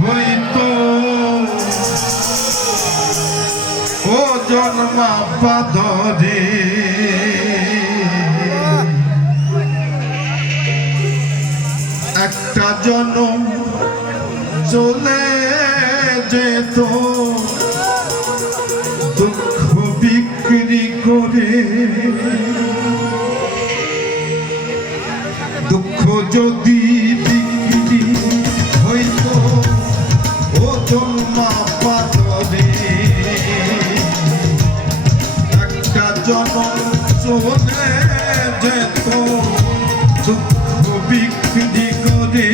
হইতো ও জন্মা পাদরে একটা জনম চলে যেত দুঃখ বিক্রি করে দুঃখ যদি বিক্রি হইতো ও জন্মা পাদরে একটা জনম চলে যেত দুঃখ বিক্রি করে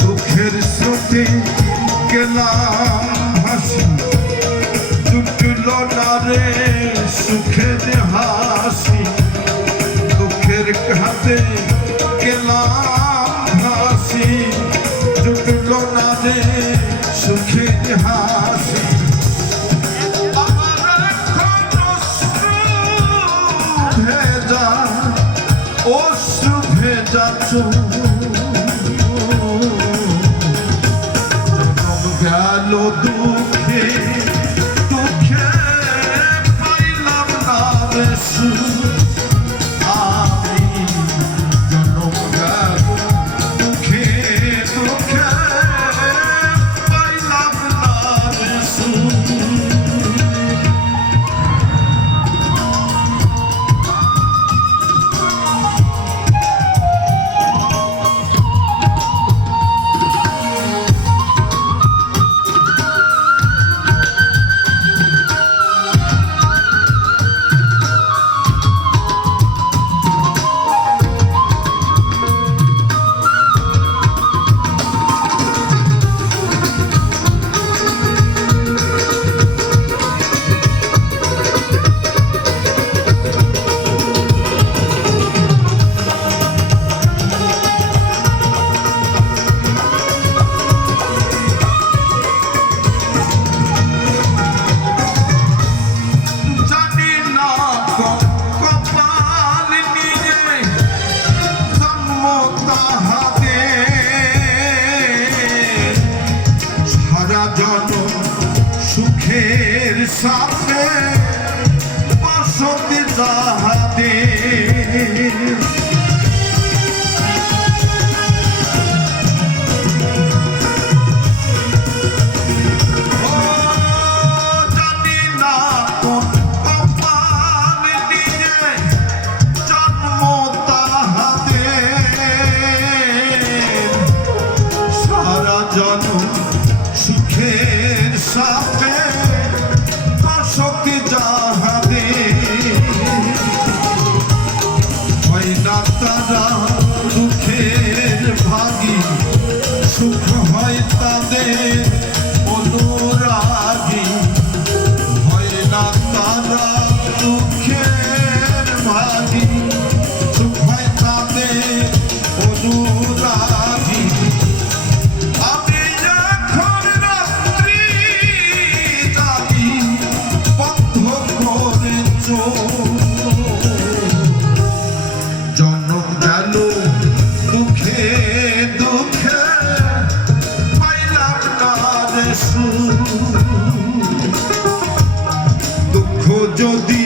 দুঃখের স্রোতে গেলাম হাসি জুটল না রে সুখের হাসি দুঃখের হাতে গেলাম হাসি জুটল না রে সুখের হাসি অশ্রু ভেজা চোখ জনম গেল দুঃখে দুঃখে পাইলাম না রে সুখ আমি জনম গেল দুঃখে দুঃখে পাইলাম না রে সুখ সুখের সাথে বসতি যাহাতে জানি না কোন চোখ যাহাদে হয় না তারা দুঃখের ভাগী সুখ হয় তাদের অনুরাগী হয় না তারা দুঃখের ভাগী সুখ হয় তাদের অনুরাগী আমি এখন রাত্রি জাগি বন্ধ করে জনম গেল দুঃখে দুঃখে পাইলাম না রে সুখ। দুঃখ যদি